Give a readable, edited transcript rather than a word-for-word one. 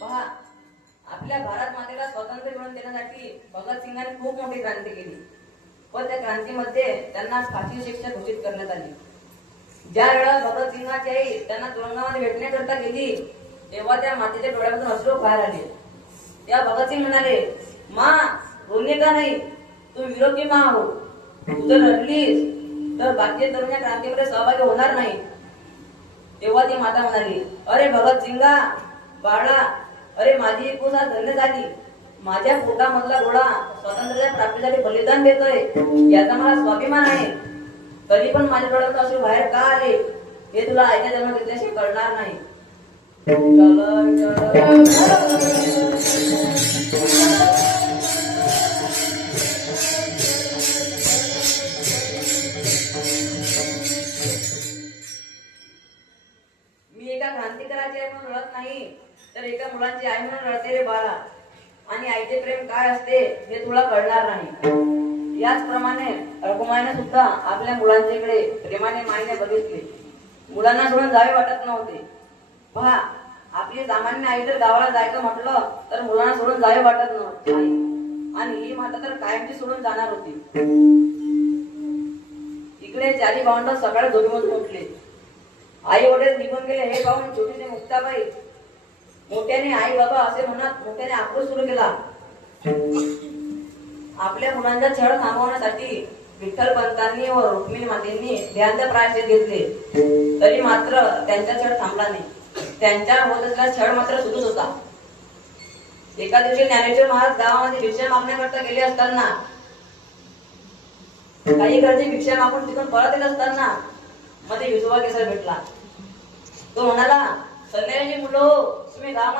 पहा, आपल्या भारत मातेला स्वातंत्र्य मिळवून देण्यासाठी भगतसिंगांनी खूप मोठी क्रांती केली, पण त्या क्रांतीमध्ये त्यांना फाशी शिक्षा घोषित करण्यात आली. ज्या वेळेला भगतसिंगाची आई त्यांना तुरुंगामध्ये भेटण्याकरता गेली, तेव्हा त्या मातेच्या डोळ्यामधून अश्रू बाहेर आले. त्या भगतसिंग म्हणाले, मा रोने का नाही, तू विरोधी मा हो, तू जर रडलीस तर बाकी तरुण या क्रांतीमध्ये सहभागी होणार नाही. तेव्हा ती माता म्हणाली, अरे भगतसिंगा बाळा, अरे माझी एकूण आज धन्य झाली. माझ्या पोटामधला गोळा स्वातंत्र्याच्या प्राप्तीसाठी बलिदान देतोय, याचा मला स्वाभिमान आहे. तरी पण माझ्या डोळ्यात अश्रू बाहेर का आले हे तुला आईच्या जन्म घेतल्याशिवाय कळणार नाही. मी एका क्रांतिकाराची आई म्हणून रडत नाही, तर एका मुलाची आई म्हणून रडते रे बाळा. आणि आईचे प्रेम काय असते हे तुला कळणार नाही. याचप्रमाणे रघुमाईने सुद्धा आपल्या मुलांच्याकडे प्रेमाने मायने बघितले. मुलांना सोडून जावे वाटत नव्हते. पहा, आपली सामान्य आई जर गावाला जायचं म्हटलं तर मुलांना सोडून जावे वाटत नव्हते, आणि ही माता तर कायमची सोडून जाणार होती. इकडे चारी भावंड सकाळी झोपेमधून उठले. आई वडील निघून गेले हे पाहून छोटीशी मुक्ताबाई मोठ्याने आई बाबा असे म्हणत मोठ्याने आक्रोश सुरू केला. आपल्या मुलांचा छळ थांबवण्यासाठी विठ्ठलपंतांनी व रुक्मिणी मातेंनी ध्यानचा प्रायश्चित घेतले, तरी मात्र त्यांचा छळ थांबला नाही. त्यांच्या होत असलेला छळ मात्र सुरूच होता. एका दिवशी ज्ञानेश्वर महाराज गावामध्ये भिक्षा मागण्याकरता गेले असताना काही गरजे भिक्षा मागून तिथून परत येत असताना मध्ये विठोबा केसर भेटला. तो म्हणाला, संन्यासी मुलो, तुम्ही गावामध्ये